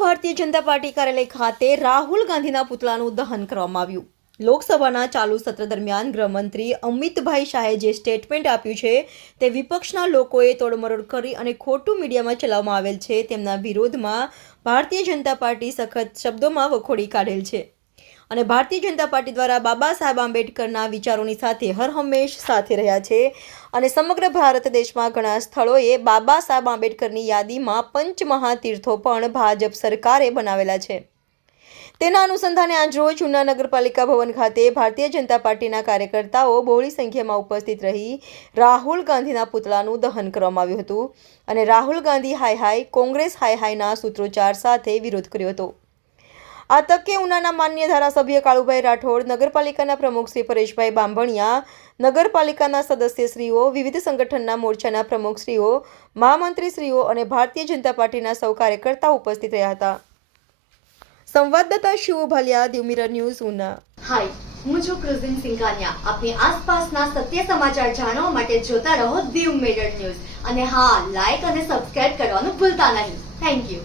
Bharatiya Janata party કાર્યાલય ખાતે રાહુલ ગાંધીના પુતળાનું દહન કરવામાં આવ્યું. લોકસભાના ચાલુ સત્ર દરમિયાન ગૃહમંત્રી અમિતભાઈ શાહે જે સ્ટેટમેન્ટ આપ્યું છે તે વિપક્ષના લોકોએ તોડમરોડ કરી અને ખોટું મીડિયામાં ચલાવવામાં આવેલ છે તેમના વિરોધમાં ભારતીય જનતા પાર્ટી સખત શબ્દોમાં વખોડી કાઢેલ છે. અને ભારતીય જનતા પાર્ટી દ્વારા બાબા સાહેબ આંબેડકરના વિચારોની સાથે હર હંમેશ સાથે રહ્યા છે. અને સમગ્ર ભારત દેશમાં ઘણા સ્થળોએ બાબા સાહેબ આંબેડકરની યાદીમાં પંચમહાતીર્થો પણ ભાજપ સરકારે બનાવેલા છે. તેના અનુસંધાને આજરોજ ઉના નગરપાલિકા ભવન ખાતે ભારતીય જનતા પાર્ટીના કાર્યકર્તાઓ બહોળી સંખ્યામાં ઉપસ્થિત રહી રાહુલ ગાંધીના પુતળાનું દહન કરવામાં આવ્યું હતું. અને રાહુલ ગાંધી હાય હાય કોંગ્રેસ હાય હાયના સૂત્રોચ્ચાર સાથે વિરોધ કર્યો હતો. આ તકે ઉનાના માન્ય ધારાસભ્ય કાળુભાઈ રાઠોડ, નગરપાલિકાના પ્રમુખ શ્રી પરેશભાઈ બાંભણિયા, નગરપાલિકાના સદસ્યશ્રીઓ, વિવિધ સંગઠનના મોરચાના પ્રમુખશ્રીઓ, મહામંત્રીશ્રીઓ અને ભારતીય જનતા પાર્ટીના સૌ કાર્યકર્તા ઉપસ્થિત રહ્યા હતા. સંવાદદાતા શિવ ભાલિયા દીવ ન્યૂઝ, ઉના. હાય, હું છું ક્રુઝિન સિંઘાનિયા. આપની આસપાસના સત્ય સમાચાર જાણવા માટે જોતા રહો દીવ મિરર ન્યૂઝ. અને હા લાઈક અને સબસ્ક્રાઇબ કરવાનું ભૂલતા નહીં. Thank you